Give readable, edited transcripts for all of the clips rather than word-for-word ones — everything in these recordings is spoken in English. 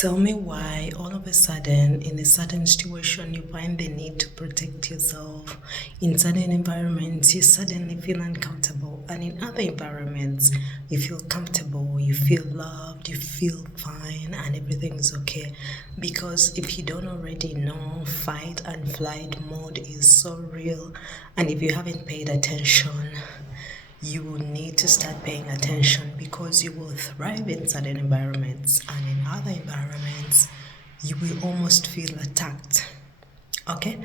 Tell me why all of a sudden in a certain situation you find the need to protect yourself. In certain environments you suddenly feel uncomfortable, and in other environments you feel comfortable, you feel loved, you feel fine, and everything is okay. Because if you don't already know, fight and flight mode is so real, and if you haven't paid attention, you will need to start paying attention, because you will thrive in certain environments, and in other environments you will almost feel attacked. Okay,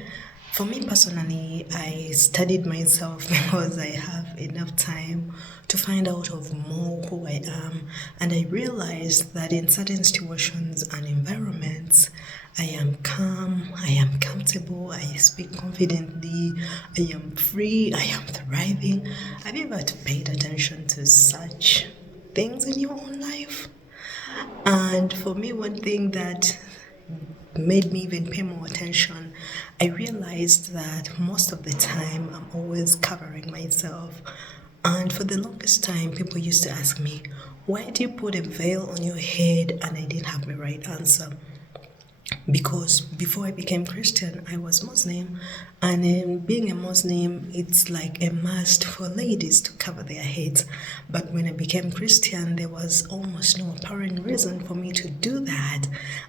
for me personally, I studied myself because I have enough time to find out of more who I am, and I realized that in certain situations and environments I am calm, I am comfortable, I speak confidently, I am free, I am thriving. Have you ever paid attention to such things in your own life? And for me, one thing that made me even pay more attention, I realized that most of the time I'm always covering myself. And for the longest time, people used to ask me, why do you put a veil on your head? And I didn't have the right answer. Because before I became Christian, I was Muslim, and in being a Muslim, it's like a must for ladies to cover their heads. But when I became Christian, there was almost no apparent reason for me to do that,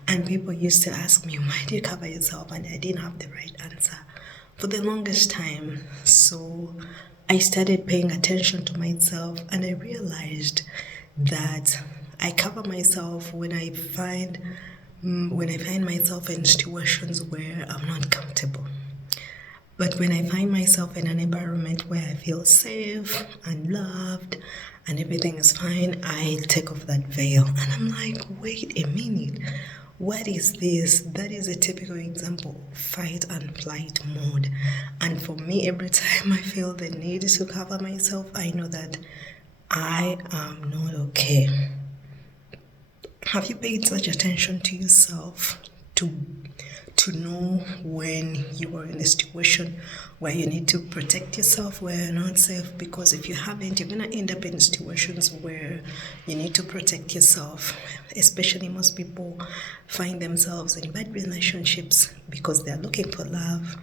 and people used to ask me, why do you cover yourself? And I didn't have the right answer for the longest time. So I started paying attention to myself, and I realized that I cover myself when I find myself in situations where I'm not comfortable. But when I find myself in an environment where I feel safe and loved and everything is fine, I take off that veil, and I'm like, wait a minute, what is this? That is a typical example of fight and flight mode. And for me, every time I feel the need to cover myself, I know that I am not okay. Have you paid such attention to yourself to know when you are in a situation where you need to protect yourself, where you're not safe? Because if you haven't, you're going to end up in situations where you need to protect yourself. Especially most people find themselves in bad relationships because they're looking for love.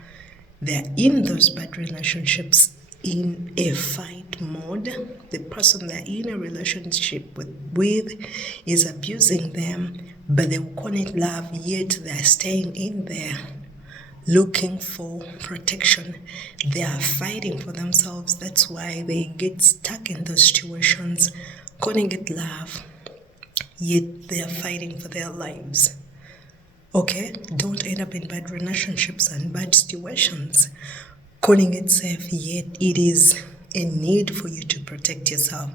They're in those bad relationships in a fight mode. The person they're in a relationship with is abusing them, but they will call it love, yet they're staying in there looking for protection. They are fighting for themselves. That's why they get stuck in those situations, calling it love, yet they are fighting for their lives. Okay, don't end up in bad relationships and bad situations calling it safe, yet it is a need for you to protect yourself.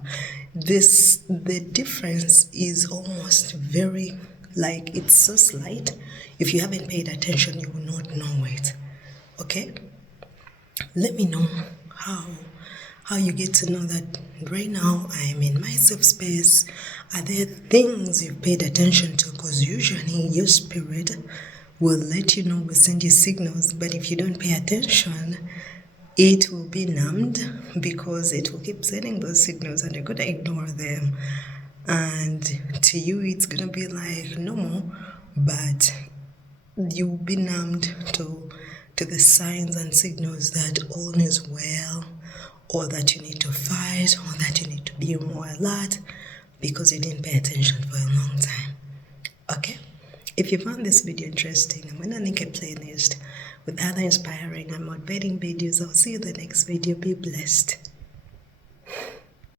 The difference is almost very, like, it's so slight. If you haven't paid attention, you will not know it. Okay, let me know how you get to know that right now I am in my safe space. Are there things you've paid attention to? Because usually your spirit will let you know, will send you signals, but if you don't pay attention, it will be numbed, because it will keep sending those signals and you're going to ignore them. And to you, it's going to be like normal, but you'll be numbed to the signs and signals that all is well, or that you need to fight, or that you need to be more alert, because you didn't pay attention for a long time. Okay? If you found this video interesting, I'm going to link a playlist with other inspiring and motivating videos. I'll see you in the next video. Be blessed.